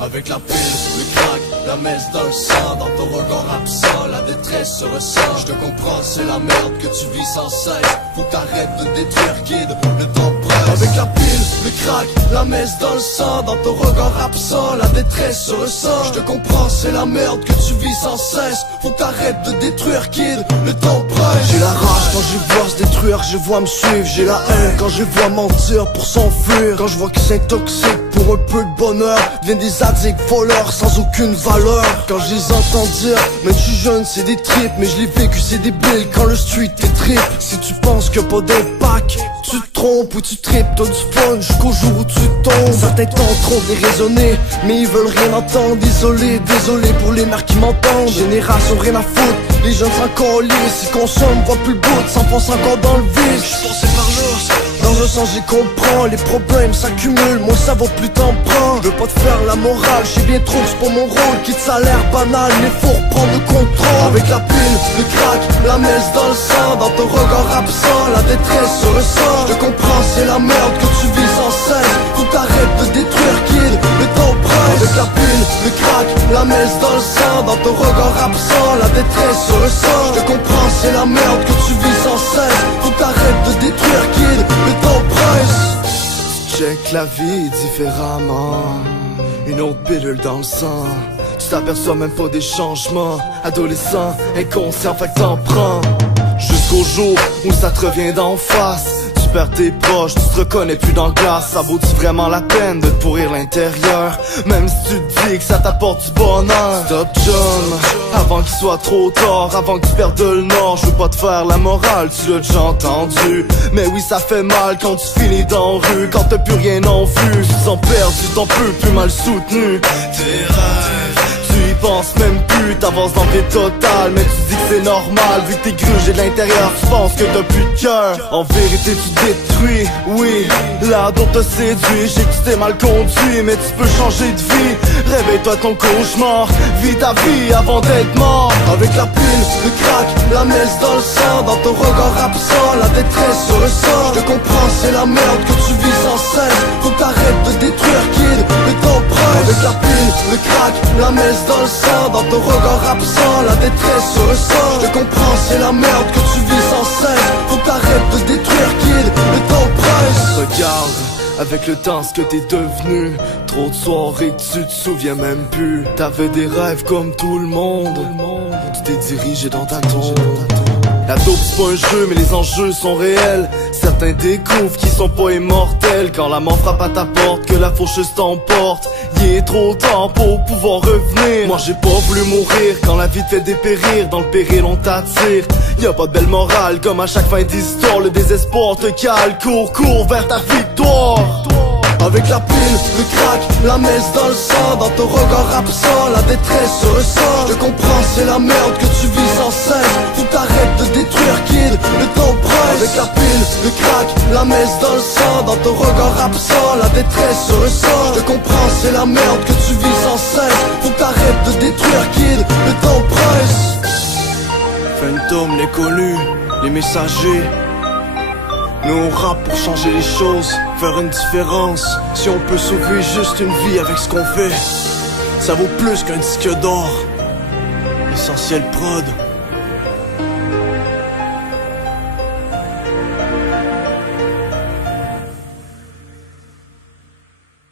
Avec la pile, le crack, la messe dans le sang, dans ton regard absent, la détresse se ressent. Je te comprends, c'est la merde que tu vis sans cesse. Faut que t'arrêtes de détruire, kid, le temps presse. Avec la pile, le crack, la messe dans le sang, dans ton regard absent, la détresse se ressent. Je te comprends, c'est la merde que tu vis sans cesse. Faut que t'arrêtes de détruire, kid, le temps presse. J'ai la rage quand je vois se détruire, je vois me suivre. J'ai la haine quand je vois mentir pour s'enfuir. Quand je vois qu'ils s'intoxiquent pour un peu de bonheur, deviennent des addicts voleurs sans aucune valeur. Quand je les entends dire, mais je suis jeune c'est des tripes, mais je l'ai vécu c'est débile quand le street est trip. Si tu penses qu'il y a pas d'impact, tu te trompes ou tu tripes, t'as du fun jusqu'au jour où tu tombes. Certains tenteront de les raisonner, mais ils veulent rien entendre. Désolé, désolé pour les mères qui m'entendent. Génération rien à foutre, les jeunes sont encore lisses. Ils consomment, voient plus le bout, s'enfoncent encore dans le vice. J'suis passé par là, dans le sens j'y comprends. Les problèmes s'accumulent, moi ça vaut plus t'en prends. Je veux pas te faire la morale, j'sais bien trop que c'est pas mon rôle. Quitte ça a l'air banal, mais faut reprendre le contrôle. Avec la pile, le crack, la messe dans le sang, dans ton regard absent, la détresse se ressent. Je te comprends, c'est la merde que tu vis sans cesse. Faut que t'arrêtes de détruire, kid, le temps presse. Avec la pile, le crack, la messe dans le sang, dans ton regard absent, la détresse se ressent. Je te comprends, c'est la merde que tu vis sans cesse. Faut que t'arrêtes de détruire, kid, le temps presse. Check la vie différemment, une autre pilule dans le sang. Tu t'aperçois même pas des changements. Adolescent, inconscient, fait que t'en prends. Jusqu'au jour où ça te revient d'en face. Tu perds tes proches, tu te reconnais plus dans le glace. Ça vaut-tu vraiment la peine de te pourrir l'intérieur? Même si tu te dis que ça t'apporte du bonheur. Stop John, avant qu'il soit trop tard, avant que tu perdes le nord. Je veux pas te faire la morale, tu l'as déjà entendu. Mais oui ça fait mal quand tu finis dans la rue, quand t'as plus rien en vue. Tu te sens perdu, t'en peux plus mal soutenu. Tes rêves, tu y penses même plus, t'avances dans le vide total. Mais tu dis que c'est normal, vu que t'es grugé de l'intérieur. Tu penses que t'as plus de cœur, en vérité tu détruis. Oui, là dont te séduit, je sais que tu t'es mal conduit, mais tu peux changer de vie. Réveille-toi ton cauchemar, vis ta vie avant d'être mort. Avec la pile, le crack, la messe dans le sang, dans ton regard absent, la détresse se ressent. Je te comprends, c'est la merde que tu vis sans cesse. Faut que t'arrêtes de détruire, kid, le temps presse. Avec la pile, le crack, la messe dans le sang, dans ton regard absent, la détresse se ressent. Je te comprends, c'est la merde que tu vis sans cesse. Faut que t'arrêtes de détruire, kid, le temps presse. Regarde, avec le temps ce que t'es devenu. Trop de soirées que tu te souviens même plus. T'avais des rêves comme tout le monde. Tu t'es dirigé dans ta tombe. La dope c'est pas un jeu mais les enjeux sont réels. Certains découvrent qu'ils sont pas immortels. Quand la mort frappe à ta porte, que la faucheuse t'emporte. Il est trop tard pour pouvoir revenir. Moi j'ai pas voulu mourir quand la vie te fait dépérir. Dans le péril on t'attire. Y'a pas de belle morale comme à chaque fin d'histoire. Le désespoir te cale, cours, cours vers ta victoire. Avec la pile, le crack, la messe dans le sang, dans ton regard absent, la détresse se ressent. Je te comprends, c'est la merde que tu vis sans cesse. Faut que t'arrêtes de détruire, kid, le temps presse. Avec la pile, le crack, la messe dans le sang, dans ton regard absent, la détresse se ressent. Je te comprends, c'est la merde que tu vis sans cesse. Faut que t'arrêtes de détruire, kid, le temps presse. Phantom, les connus, les messagers. Nous on rappe pour changer les choses, faire une différence. Si on peut sauver juste une vie avec ce qu'on fait, ça vaut plus qu'un disque d'or. Essentiel prod.